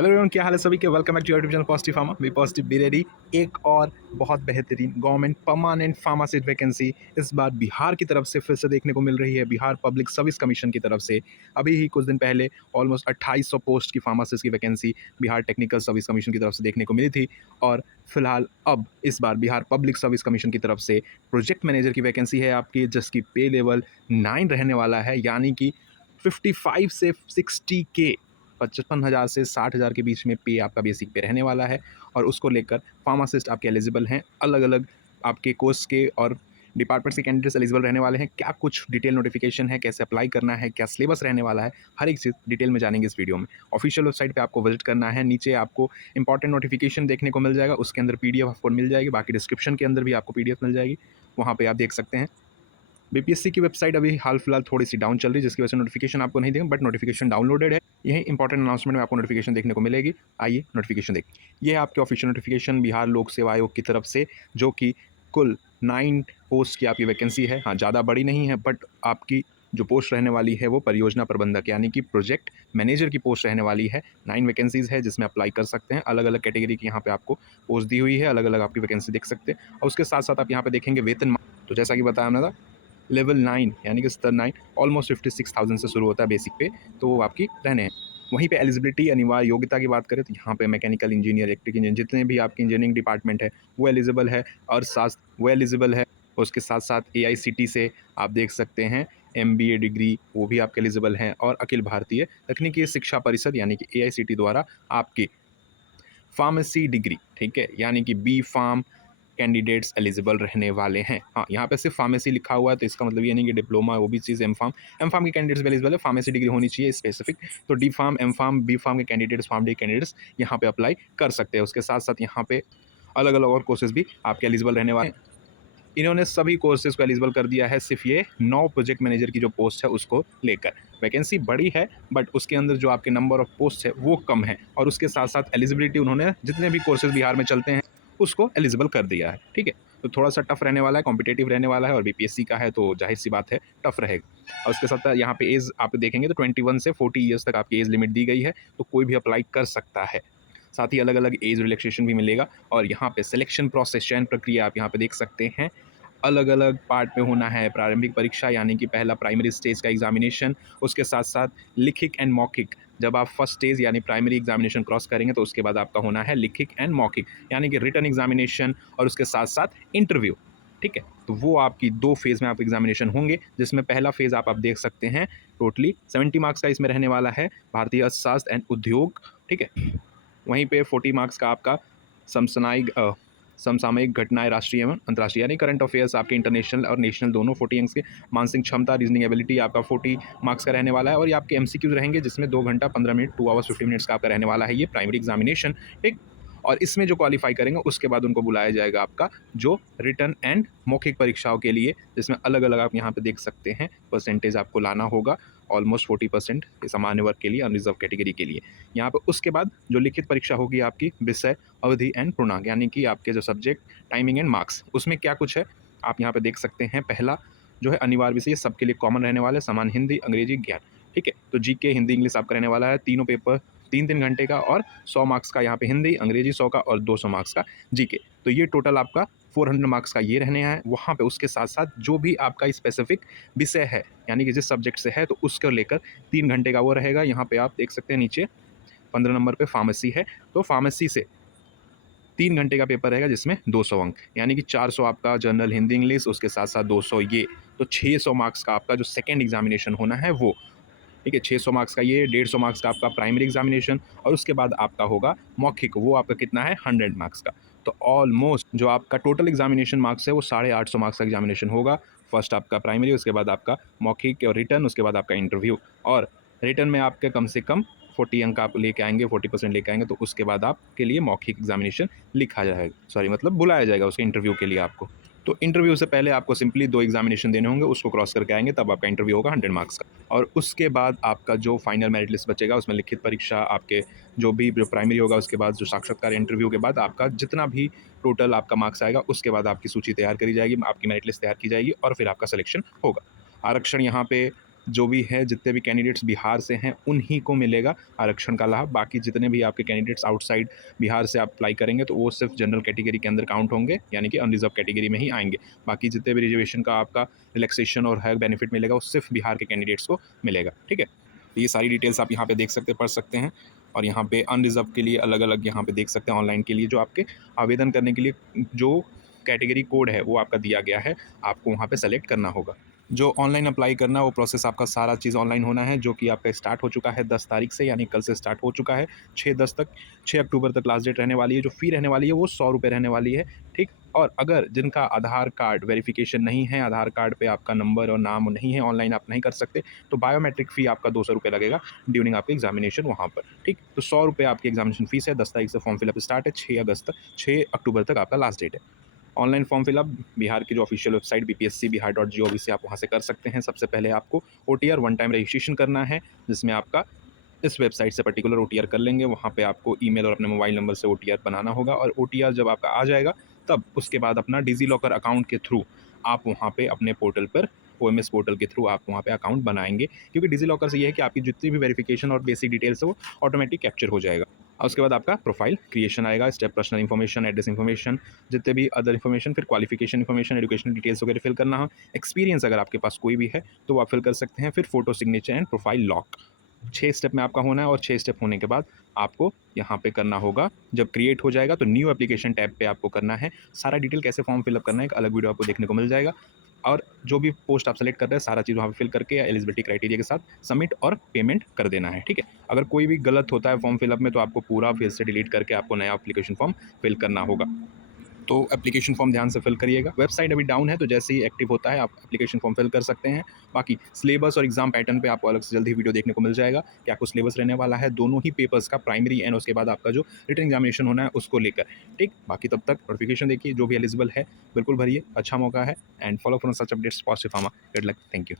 Hello everyone, क्या हाल है सभी के। Welcome back to YouTube channel Positive Pharma. Be positive be ready. एक और बहुत बेहतरीन गवर्नमेंट परमानेंट फार्मासिस्ट वैकेंसी इस बार बिहार की तरफ से फिर से देखने को मिल रही है। बिहार पब्लिक सर्विस कमीशन की तरफ से अभी ही कुछ दिन पहले ऑलमोस्ट 2800 पोस्ट की फार्मासिस्ट की vacancy Bihar technical service commission की तरफ से देखने को मिली थी। और फिलहाल अब इस बार बिहार पब्लिक सर्विस कमीशन की तरफ से प्रोजेक्ट मैनेजर की वैकेंसी है आपकी, जिसकी पे लेवल 9 रहने वाला है, यानी कि 55 से 60K 55,000 से 60,000 के बीच में पे आपका बेसिक पे रहने वाला है। और उसको लेकर फार्मासिस्ट आपके एलिजिबल हैं। अलग अलग आपके कोर्स के और डिपार्टमेंट्स के कैंडिडेट्स एलिजिबल रहने वाले हैं। क्या कुछ डिटेल नोटिफिकेशन है, कैसे अप्लाई करना है, क्या सिलेबस रहने वाला है, हर एक चीज़ डिटेल में जानेंगे इस वीडियो में। ऑफिशियल वेबसाइट पे आपको विजिट करना है। नीचे आपको इंपॉर्टेंट नोटिफिकेशन देखने को मिल जाएगा, उसके अंदर पीडीएफ आपको मिल जाएगी। बाकी डिस्क्रिप्शन के अंदर भी आपको पीडीएफ मिल जाएगी, वहाँ पे आप देख सकते हैं। बीपीएससी की वेबसाइट अभी हाल फिलहाल थोड़ी सी डाउन चल रही है, जिसकी वजह से नोटिफिकेशन आपको नहीं देंगे, बट नोटिफिकेशन डाउनलोडेड है। यही इंपॉर्टेंट अनाउंसमेंट में आपको नोटिफिकेशन देखने को मिलेगी। आइए नोटिफिकेशन देखिए। ये है आपके ऑफिशियल नोटिफिकेशन बिहार लोक सेवा आयोग की तरफ से, जो कि कुल 9 पोस्ट की आपकी वैकेंसी है। हाँ, ज़्यादा बड़ी नहीं है, बट आपकी जो पोस्ट रहने वाली है वो परियोजना प्रबंधक यानी कि प्रोजेक्ट मैनेजर की पोस्ट रहने वाली है। 9 वैकेंसीज़ है जिसमें अप्लाई कर सकते हैं। अलग अलग कैटेगरी की यहाँ पे आपको पोस्ट दी हुई है, अलग अलग आपकी वैकेंसी देख सकते हैं। और उसके साथ साथ आप यहाँ पे देखेंगे वेतन। तो जैसा कि बताया मैंने, लेवल 9 यानी कि स्तर 9 ऑलमोस्ट 56,000 से शुरू होता है बेसिक पे, तो वो आपकी रहने हैं। वहीं पे एलिजिबिलिटी अनिवार्य योग्यता की बात करें तो यहाँ पे मैकेनिकल इंजीनियर, इलेक्ट्रिक इंजीनियर, जितने भी आपके इंजीनियरिंग डिपार्टमेंट है वो एलिजिबल है। और साथ वो एलिजिबल है। उसके साथ साथ एआईसीटी से आप देख सकते हैं एमबीए डिग्री, वो भी आपके एलिजिबल हैं। और अखिल भारतीय तकनीकी शिक्षा परिषद यानी कि एआईसीटी द्वारा आपकी फार्मेसी डिग्री, ठीक है, यानी कि बी फार्म कैंडिडेट्स एलिजिबल रहने वाले हैं। हाँ, यहाँ पे सिर्फ फार्मेसी लिखा हुआ है, तो इसका मतलब ये नहीं कि डिप्लोमा वो भी चीज़ एम फार्म के कैंडिडेट्स एलिजिबल है। फार्मेसी डिग्री होनी चाहिए स्पेसिफिक। तो D pharm, M pharm, B pharm के कैंडिडेट्स, फार्म डी कैंडिडेट्स यहाँ पे अप्लाई कर सकते हैं। उसके साथ साथ यहाँ पे अलग अलग और कोर्सेज भी आपके एलिजिबल रहने वाले हैं। इन्होंने सभी कोर्सेज को एलिजिबल कर दिया है, सिर्फ ये 9 प्रोजेक्ट मैनेजर की जो पोस्ट है उसको लेकर। वैकेंसी बड़ी है, बट उसके अंदर जो आपके नंबर ऑफ पोस्ट है वो कम है। और उसके साथ साथ एलिजिबिलिटी उन्होंने जितने भी कोर्सेज बिहार में चलते हैं उसको एलिजिबल कर दिया है, ठीक है। तो थोड़ा सा टफ रहने वाला है, कॉम्पिटेटिव रहने वाला है। और बीपीएससी का है तो जाहिर सी बात है टफ रहेगा। और उसके साथ यहाँ पे एज आप देखेंगे तो 21 से 40 ईयर्स तक आपकी एज लिमिट दी गई है, तो कोई भी अप्लाई कर सकता है। साथ ही अलग अलग एज रिलैक्सेशन भी मिलेगा। और यहाँ पे सिलेक्शन प्रोसेस, चयन प्रक्रिया आप यहाँ पे देख सकते हैं। अलग अलग पार्ट में होना है। प्रारंभिक परीक्षा यानी कि पहला प्राइमरी स्टेज का एग्जामिनेशन, उसके साथ साथ लिखित एंड मौखिक। जब आप फर्स्ट स्टेज यानी प्राइमरी एग्जामिनेशन क्रॉस करेंगे तो उसके बाद आपका होना है लिखित एंड मौखिक यानी कि रिटन एग्जामिनेशन, और उसके साथ साथ इंटरव्यू, ठीक है। तो वो आपकी 2 फेज़ में आप एग्जामिनेशन होंगे, जिसमें पहला फेज़ आप देख सकते हैं टोटली 70 मार्क्स का इसमें रहने वाला है, भारतीय अर्थशास्त्र एंड उद्योग, ठीक है। वहीं पे 40 मार्क्स का आपका समसामयिक समसामयिक घटनाएं, राष्ट्रीय एवं अंतर्राष्ट्रीय यानी करंट अफेयर्स आपके इंटरनेशनल और नेशनल दोनों 40 अंक के। मानसिक क्षमता, रीजनिंग एबिलिटी आपका 40 मार्क्स का रहने वाला है। और ये आपके एमसीक्यूज रहेंगे, जिसमें 2 घंटा 15 मिनट 2 आवर्स 50 मिनट्स का आपका रहने वाला है ये प्राइमरी एग्जामिनेशन, ठीक। और इसमें जो क्वालिफाई करेंगे उसके बाद उनको बुलाया जाएगा आपका जो रिटन एंड मौखिक परीक्षाओं के लिए, जिसमें अलग अलग आप यहाँ पे देख सकते हैं परसेंटेज आपको लाना होगा। ऑलमोस्ट 40% सामान्य वर्ग के लिए, अनरिजर्व कैटेगरी के लिए। यहाँ पे उसके बाद जो लिखित परीक्षा होगी आपकी विषय, अवधि एंड पूर्णांक, यानी कि आपके जो सब्जेक्ट, टाइमिंग एंड मार्क्स, उसमें क्या कुछ है आप यहाँ पे देख सकते हैं। पहला जो है अनिवार्य विषय, सबके लिए कॉमन रहने वाला है, सामान्य हिंदी, अंग्रेजी, ज्ञान, ठीक है। तो जीके, हिंदी, इंग्लिश आपका रहने वाला है। तीनों पेपर 3-3 घंटे का, और 100 मार्क्स का यहाँ पे हिंदी, अंग्रेजी 100 का, और 200 मार्क्स का जीके। तो ये टोटल आपका 400 मार्क्स का ये रहने हैं वहाँ पे। उसके साथ साथ जो भी आपका स्पेसिफिक विषय है यानी कि जिस सब्जेक्ट से है, तो उसको लेकर 3 घंटे का वो रहेगा। यहाँ पे आप देख सकते हैं नीचे 15 नंबर पे फार्मेसी है, तो फार्मेसी से 3 घंटे का पेपर रहेगा, जिसमें 200 अंक, यानी कि 400 आपका जनरल हिंदी इंग्लिश, उसके साथ साथ 200 ये, तो 600 मार्क्स का आपका जो सेकेंड एग्जामिनेशन होना है वो, ठीक है। 600 मार्क्स का ये, 150 मार्क्स का आपका प्राइमरी एग्जामिनेशन, और उसके बाद आपका होगा मौखिक, वो आपका कितना है 100 मार्क्स का। तो ऑलमोस्ट जो आपका टोटल एग्जामिनेशन मार्क्स है वो 850 मार्क्स का एग्जामिनेशन होगा। फर्स्ट आपका प्राइमरी, उसके बाद आपका मौखिक और रिटर्न, उसके बाद आपका इंटरव्यू। और रिटर्न में आपके कम से कम 40 अंक आप लेके आएंगे, 40% लेके आएंगे, तो उसके बाद आपके लिए मौखिक एग्जामिनेशन लिखा जाएगा, सॉरी मतलब बुलाया जाएगा उसके इंटरव्यू के लिए आपको। तो इंटरव्यू से पहले आपको सिंपली 2 एग्जामिनेशन देने होंगे, उसको क्रॉस करके आएंगे तब आपका इंटरव्यू होगा 100 मार्क्स का। और उसके बाद आपका जो फाइनल मेरिट लिस्ट बचेगा उसमें लिखित परीक्षा आपके जो प्राइमरी होगा, उसके बाद जो साक्षात्कार इंटरव्यू के बाद आपका जितना भी टोटल आपका मार्क्स आएगा, उसके बाद आपकी सूची तैयार करी जाएगी, आपकी मेरिट लिस्ट तैयार की जाएगी, और फिर आपका सिलेक्शन होगा। आरक्षण यहाँ पे जो भी है, जितने भी कैंडिडेट्स बिहार से हैं उन्हीं को मिलेगा आरक्षण का लाभ। बाकी जितने भी आपके कैंडिडेट्स आउटसाइड बिहार से अप्लाई करेंगे तो वो सिर्फ जनरल कैटेगरी के अंदर काउंट होंगे, यानी कि अनरिजर्व कैटेगरी में ही आएंगे। बाकी जितने भी रिजर्वेशन का आपका रिलैक्सेशन और हायर बेनिफिट मिलेगा वो सिर्फ बिहार के कैंडिडेट्स को मिलेगा। ठीक है, तो ये सारी डिटेल्स आप यहाँ पे देख सकते, पढ़ सकते हैं। और यहाँ पे अनरिजर्व के लिए अलग अलग यहाँ पे देख सकते हैं ऑनलाइन के लिए जो आपके आवेदन करने के लिए जो कैटेगरी कोड है वो आपका दिया गया है, आपको वहाँ पे सेलेक्ट करना होगा। जो ऑनलाइन अप्लाई करना वो प्रोसेस आपका सारा चीज़ ऑनलाइन होना है, जो कि आपका स्टार्ट हो चुका है 10 तारीख से, यानी कल से स्टार्ट हो चुका है। 6-10 तक, 6 अक्टूबर तक लास्ट डेट रहने वाली है। जो फ़ी रहने वाली है वो 100 रुपये रहने वाली है। ठीक, और अगर जिनका आधार कार्ड वेरिफिकेशन नहीं है, आधार कार्ड पे आपका नंबर और नाम नहीं है, ऑनलाइन आप नहीं कर सकते, तो बायोमेट्रिक फ़ी आपका 200 रुपये लगेगा ड्यूरिंग आपके एग्जामिनेशन वहाँ पर। ठीक, तो 100 रुपये आपकी एग्जामिनेशन फ़ीस है। 10 तारीख से फॉर्म फिलअप स्टार्ट है, 6 अक्टूबर तक आपका लास्ट डेट है। ऑनलाइन फॉर्म फिलअप बिहार की जो ऑफिशियल वेबसाइट bpscbihar.gov से आप वहाँ से कर सकते हैं। सबसे पहले आपको OTR वन टाइम रजिस्ट्रेशन करना है, जिसमें आपका इस वेबसाइट से पर्टिकुलर OTR कर लेंगे। वहाँ पे आपको ईमेल और अपने मोबाइल नंबर से OTR बनाना होगा, और OTR जब आपका आ जाएगा तब उसके बाद अपना डिजी लॉकर अकाउंट के थ्रू आप वहाँ पे अपने पोर्टल पर OMS पोर्टल के थ्रू आप वहाँ पे अकाउंट बनाएंगे, क्योंकि डिजी लॉकर से ये है कि आपकी जितनी भी वेरिफिकेशन और बेसिक डिटेल्स है वो ऑटोमेटिक कैप्चर हो जाएगा। और उसके बाद आपका प्रोफाइल क्रिएशन आएगा, step personal information, address information, जितने भी अदर इन्फॉर्मेशन, फिर क्वालिफिकेशन इन्फॉर्मेशन, एजुकेशनल डिटेल्स वगैरह फिल करना हो। एक्सपीरियंस अगर आपके पास कोई भी है तो वो आप फिल कर सकते हैं। फिर photo signature and profile lock 6 step में आपका होना है, और 6 स्टेप होने के बाद आपको यहाँ पे करना होगा। जब क्रिएट हो जाएगा तो न्यू एप्लीकेशन टैब पे आपको करना है। सारा डिटेल कैसे फॉर्म फिलअप करना है एक अलग वीडियो आपको देखने को मिल जाएगा, और जो भी पोस्ट आप सेलेक्ट कर रहे हैं सारा चीज़ वहाँ पे फिल करके एलिजिबिलिटी क्राइटेरिया के साथ सबमिट और पेमेंट कर देना है। ठीक है, अगर कोई भी गलत होता है फॉर्म फिलअप में तो आपको पूरा फिर से डिलीट करके आपको नया एप्लीकेशन फॉर्म फिल करना होगा। तो एप्लीकेशन फॉर्म ध्यान से फिल करिएगा। वेबसाइट अभी डाउन है, तो जैसे ही एक्टिव होता है आप एप्लीकेशन फॉर्म फिल कर सकते हैं। बाकी सिलेबस और एग्जाम पैटर्न पे आपको अलग से जल्दी वीडियो देखने को मिल जाएगा कि आपको सिलेबस रहने वाला है दोनों ही पेपर्स का, प्राइमरी एंड उसके बाद आपका जो रिटन एग्जामिनेशन होना है उसको लेकर। ठीक, बाकी तब तक नोटिफिकेशन देखिए, जो भी एलिजिबल है बिल्कुल भरिए, अच्छा मौका है। And follow for such updates positive pharma. Good luck, thank you.